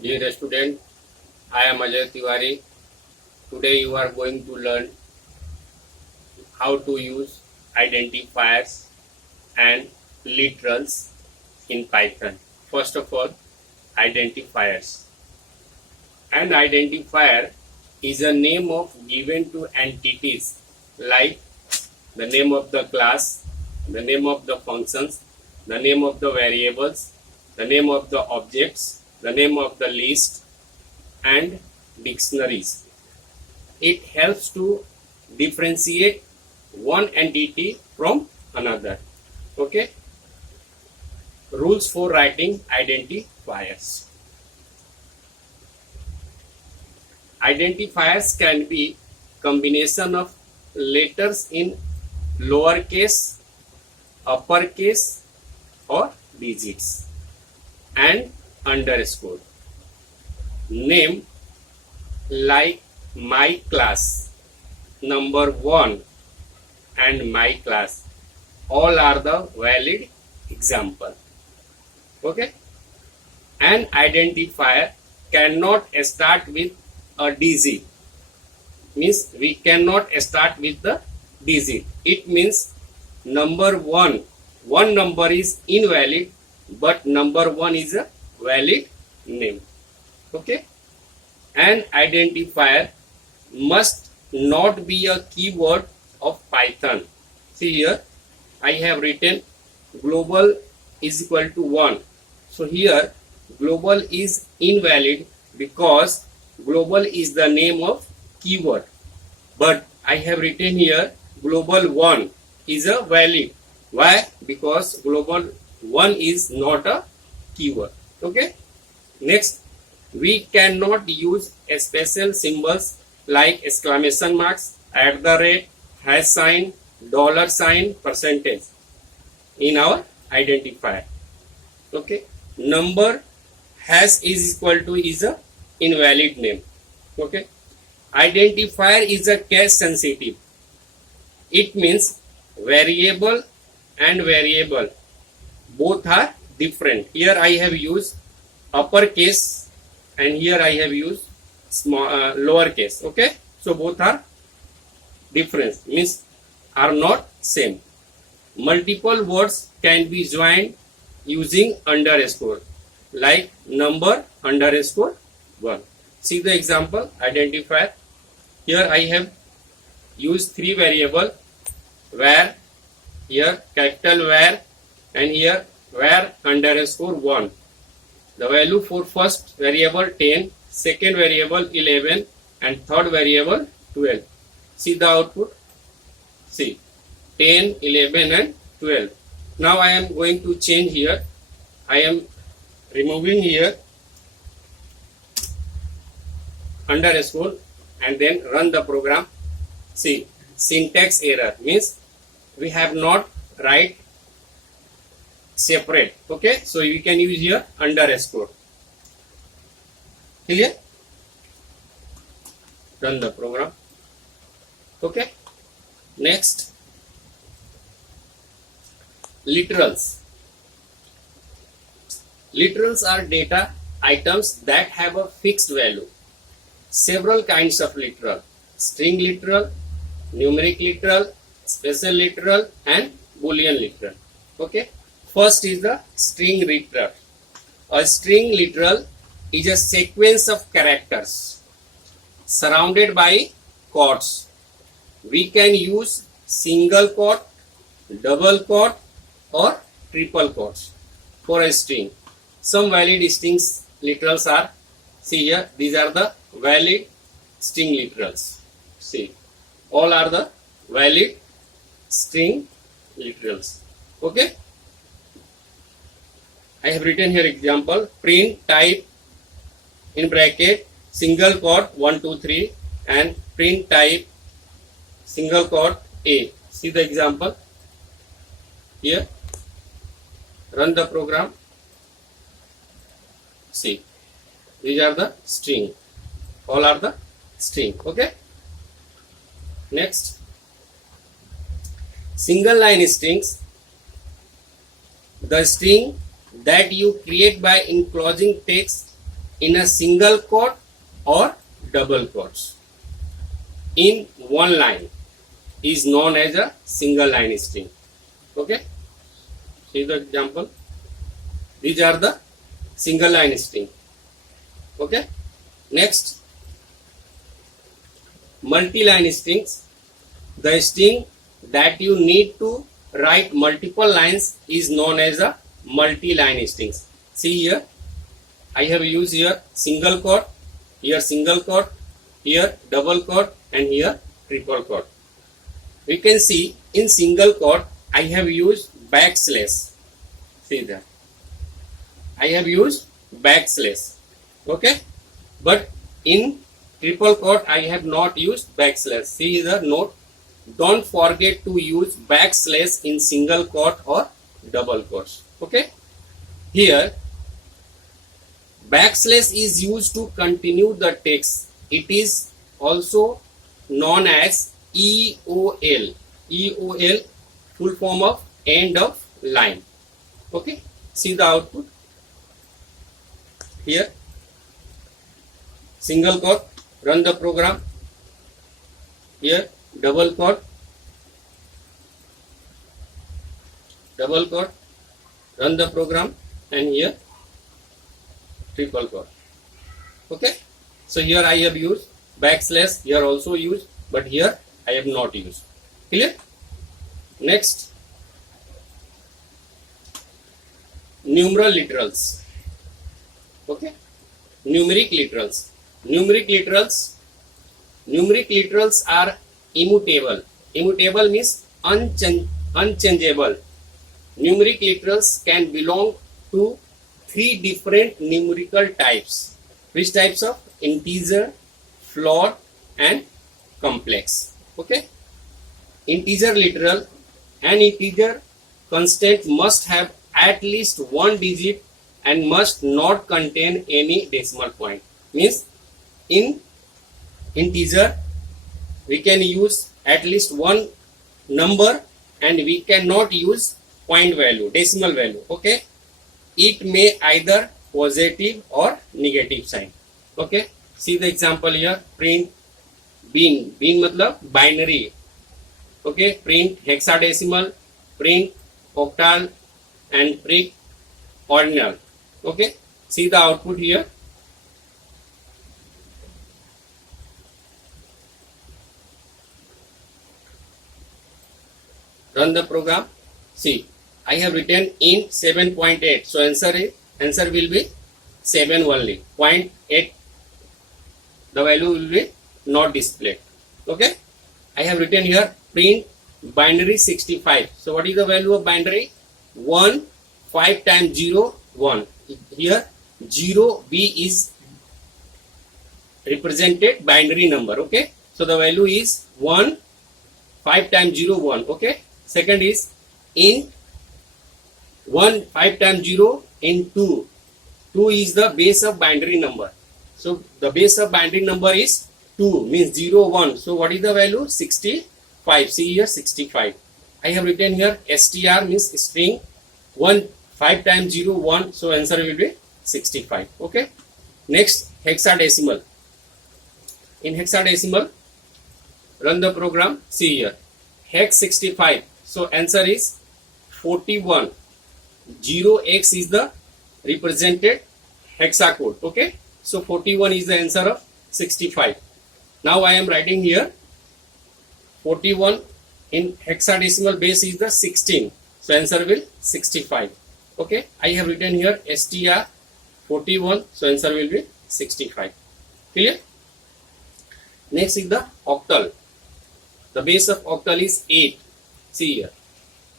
Dear student, I am Ajay Tiwari. Today you are going to learn how to use identifiers and literals in Python. First of all, identifiers. An identifier is a name of given to entities like the name of the class, the name of the functions, the name of the variables, the name of the objects, the name of the list, and dictionaries. It helps to differentiate one entity from another. Okay. Rules for writing identifiers. Identifiers can be combination of letters in lowercase, uppercase, or digits, and underscore. Name like my class, number 1, and my class. All are the valid example. Okay. An identifier cannot start with a digit. Means we cannot start with the digit. It means number 1. One number is invalid, but number 1 is a valid name. Okay. An identifier must not be a keyword of Python. See here, I have written global is equal to 1. So here global is invalid because global is the name of keyword. But I have written here global 1 is a valid. Why? Because global 1 is not a keyword. Okay. Next, we cannot use special symbols like exclamation marks, @ hash sign, $sign, percentage in our identifier. Okay. Number hash is equal to is a invalid name. Okay. Identifier is a case sensitive. It means variable and variable both are different. Here I have used uppercase and here I have used small lowercase. Okay. So both are different, means are not same. Multiple words can be joined using underscore like number underscore 1. See the example identifier. Here I have used 3 variable where, here capital where, and here where underscore 1. The value for first variable 10, second variable 11, and third variable 12. See the output. See 10, 11, and 12. Now I am going to change here. I am removing here underscore and then run the program. See, syntax error means we have not write separate. Okay, so we can use here underscore. Clear? Run the program. Okay. Next, literals. Literals are data items that have a fixed value. Several kinds of literal: string literal, numeric literal, special literal, and boolean literal. Okay. First is the string literal. A string literal is a sequence of characters surrounded by quotes. We can use single quote, double quote, or triple quotes for a string. Some valid strings literals are, see here, these are the valid string literals. See, all are the valid string literals. Okay. I have written here example: print type in bracket single quote 1 2 3 and print type single quote A. See the example here. Run the program. See, these are the string. All are the string. Okay. Next, single line strings. The string that you create by enclosing text in a single quote or double quotes in one line is known as a single line string. Okay, see the example. These are the single line string. Okay, next, multi-line strings. The string that you need to write multiple lines is known as a multi-line strings. See here, I have used here single quote, here single quote, here double quote, and here triple quote. We can see in single quote I have used backslash. See there, I have used backslash. Okay, but in triple quote I have not used backslash. See the note, don't forget to use backslash in single quote or double quotes. Okay, here backslash is used to continue the text. It is also known as EOL. EOL, full form of end of line. Okay, see the output here. Single quote, run the program. Here double quote, run the program, and here triple quote. Okay, so here I have used backslash, here also used, but here I have not used. Clear? Next, numeral literals. Okay, numeric literals. Numeric literals are immutable. Immutable means unchangeable. Numeric literals can belong to three different numerical types. Which types of? Integer, float, and complex. Okay, integer literal, an integer constant must have at least one digit and must not contain any decimal point. Means in integer we can use at least one number and we cannot use point value, decimal value. Okay, it may either positive or negative sign. Okay, see the example here. Print bean, bean matlab binary. Okay, print hexadecimal, print octal, and print ordinal. Okay, see the output here. Run the program. See, I have written in 7.8. So answer will be 7 only. 0.8. The value will be not displayed. Okay, I have written here print binary 65. So what is the value of binary? 1, 5 times 0, 1. Here 0 B is represented binary number. Okay, so the value is 1, 5 times 0, 1. Okay, second is in 1, 5 times 0 in 2. 2 is the base of binary number. So the base of binary number is 2, means 0, 1. So what is the value? 65. See here 65. I have written here str means string. 1, 5 times 0, 1. So answer will be 65. Okay. Next, hexadecimal. In hexadecimal, run the program. See here hex 65. So answer is 41. 0x is the represented hexacode. Okay, so 41 is the answer of 65. Now I am writing here 41 in hexadecimal base is the 16. So answer will 65. Okay, I have written here str 41. So answer will be 65. Clear? Next is the octal. The base of octal is 8. See here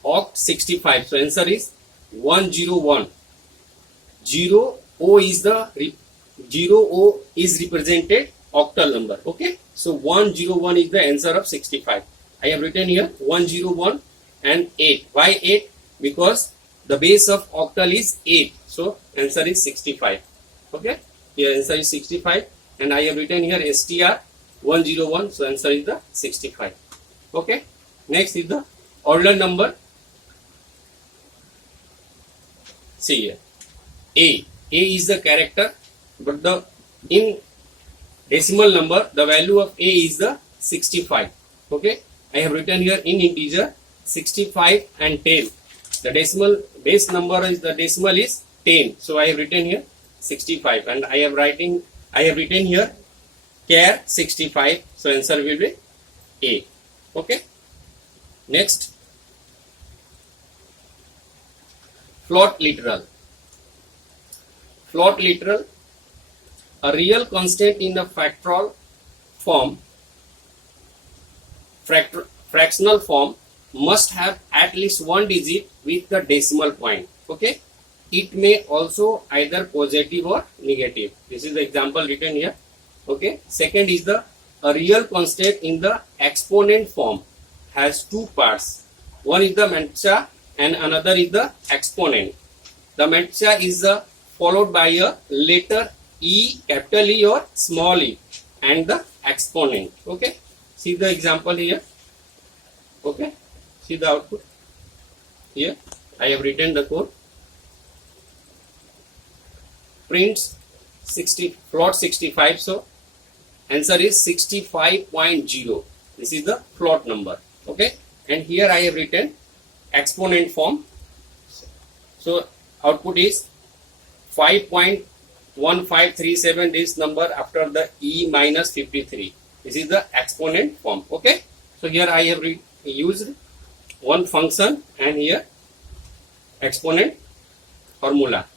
oct 65. So answer is 101. 0 O is the 0 O is represented octal number. Okay, so 101 is the answer of 65. I have written here 101 and 8. Why 8? Because the base of octal is 8. So answer is 65. Okay, here answer is 65 and I have written here str 101. So answer is the 65. Okay, next is the order number. See here A is the character, but the in decimal number the value of a is the 65. Okay, I have written here in integer 65 and 10. The decimal base number is the decimal is 10, so I have written here 65, and I have written here char 65, so answer will be A. Okay, next, float literal. Float literal, a real constant in the fractional form must have at least one digit with the decimal point. Okay, it may also either positive or negative. This is the example written here. Okay, second is a real constant in the exponent form has two parts. One is the mancha and another is the exponent. The mancha is followed by a letter E, capital E or small e, and the exponent. Okay, see the example here. Okay, see the output here. I have written the code. Prints float 65, so answer is 65.0. This is the float number. Okay, and here I have written exponent form, so output is 5.1537, this number after the E minus 53. This is the exponent form. Okay, so here I have used one function and here exponent formula.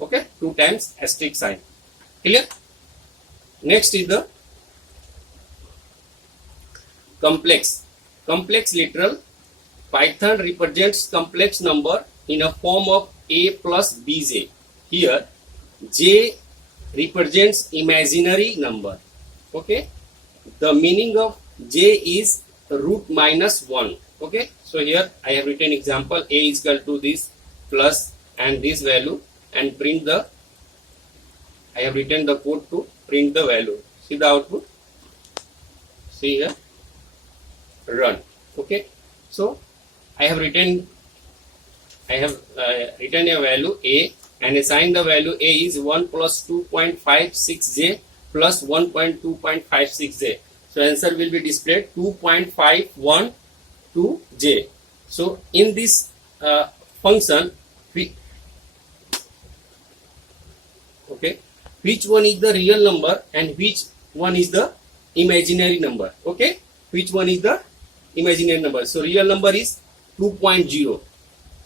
Okay, 2 times asterisk sign. Clear? Next is the complex literal. Python represents complex number in a form of a plus bj. Here j represents imaginary number. Okay, the meaning of j is root minus 1. Okay, so here I have written example a is equal to this plus and this value, and print the, I have written the code to print the value. See the output, see here, run. Okay, so I have written a value a and assign the value a is 1 plus 2.56j plus 1.2.56j. So answer will be displayed 2.512j. So in this function, which one is the real number and which one is the imaginary number? Okay, which one is the imaginary number? So real number is 2.0.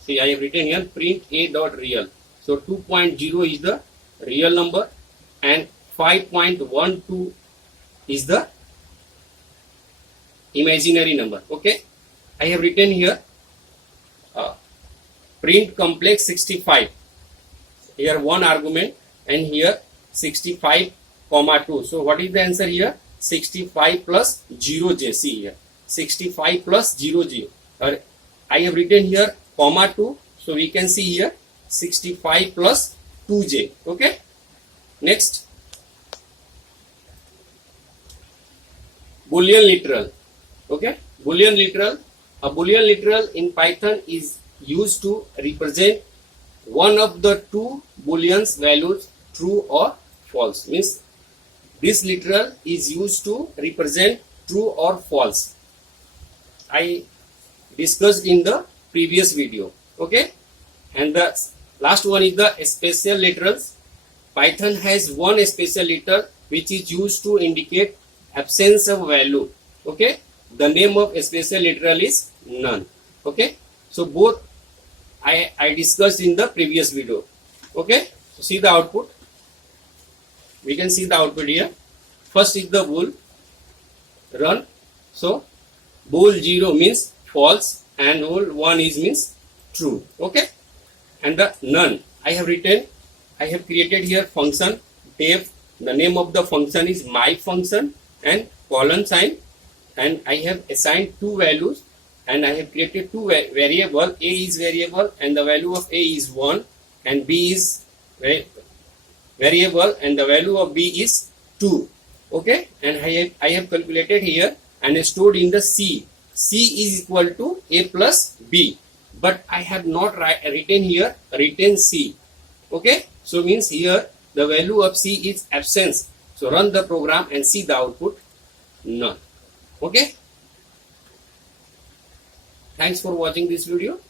See, I have written here print a dot real. So 2.0 is the real number and 5.12 is the imaginary number. Okay, I have written here print complex 65. Here one argument and here 65 comma 2. So what is the answer here? 65 plus 0j. See here 65 plus 0j. I have written here comma 2. So we can see here 65 plus 2j. Okay, next, Boolean literal. Okay, Boolean literal. A Boolean literal in Python is used to represent one of the two Booleans values, true or false. Means this literal is used to represent true or false. I discussed in the previous video. Okay, and the last one is the special literals. Python has one special literal which is used to indicate absence of value. Okay, the name of special literal is none. Okay, so both I discussed in the previous video. Okay, so see the output. We can see the output here. First is the bool run. So bool 0 means false and bool 1 is means true. Okay, and the none, I have created here function def. The name of the function is my function and colon sign, and I have assigned two values and I have created two variable. A is variable and the value of A is 1, and B is variable and the value of B is 2. Okay, and I have calculated here and stored in the C. C is equal to A plus B, but I have not written here written C. Okay, so means here The value of C is absence. So run the program and see the output none. Okay. Thanks for watching this video.